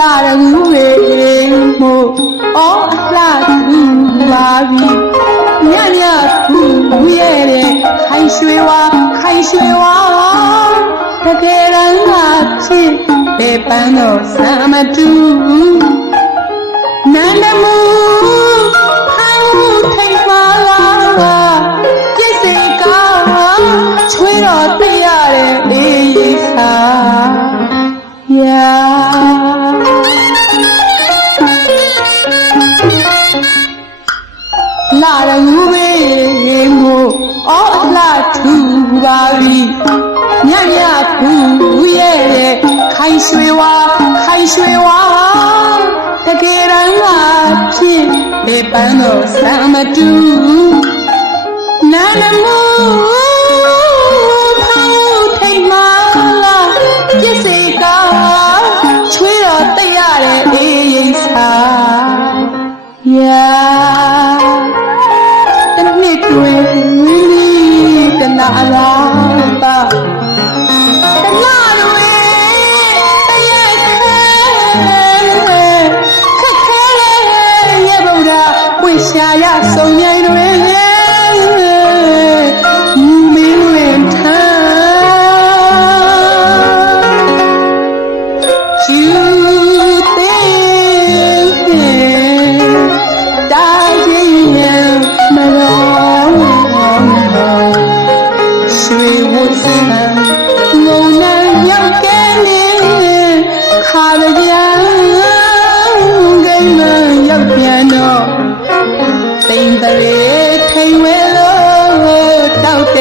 လာရဘူးဝေမို့အော်လာသူပါပြီညညခုရဲ့တဲ့ခိုင်ရွှေဝါခိုင်ရွှေဝါတကယ်ရန်ကဖြစ်ပေပန်းတော့စံမတူနန္ဒမူဟိုင်းထိတ်ပါလား လာရူဝေးမို့အော်အလာထူပါပြီညညဖူးရဲ့တဲ့ခိုင်ရွှေဝါခိုင်ရွှေဝါတကယ်တမ်းကဖြစ်ပေပန်းတော့စံမတူနာနမူ တနာရာပါတနာတွင်တရက်ခဲခက်ခဲရဲ့ဗုဒ္ဓဝိရှာယဆုံးမြို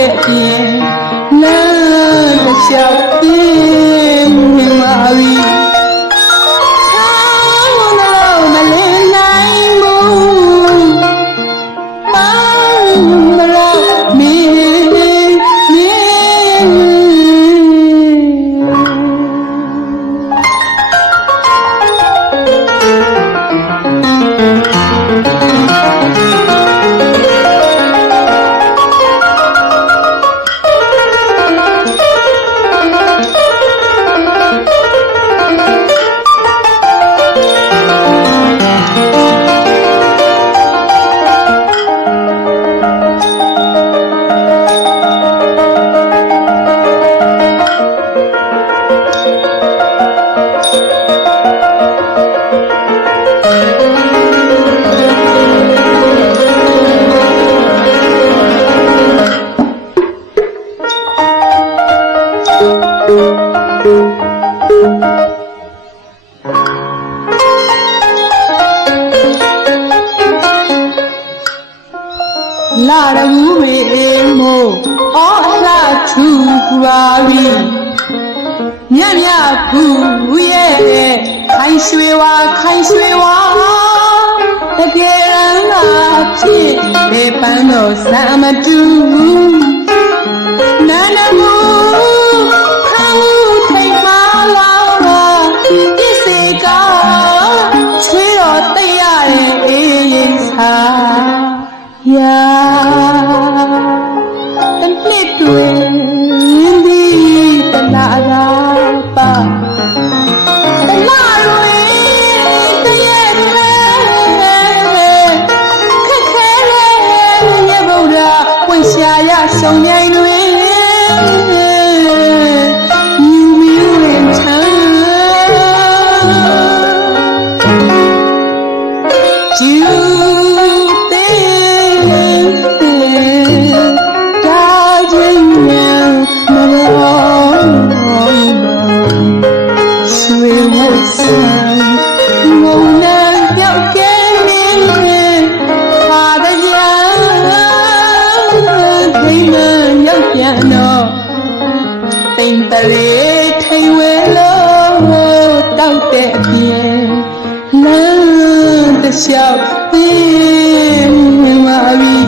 တောက်တဲ့ပြင်လမ်းတစ်လျှောက်ပြ လာရူမေမို့အော်အလှထူပါပြီမြတ်မြတ်ဖူရဲ့ခိုင်ရွှေဝါခိုင်ရွှေဝါတကယ်ရန်လာဖြစ်ပေပန်းတော့စံမတူနာနမူ ရှာယ ထိန်ဝဲလို့တောက်တဲ့အပြင်လမ်းတစ်လျှောက်ပြင်းဝင်လာပြီ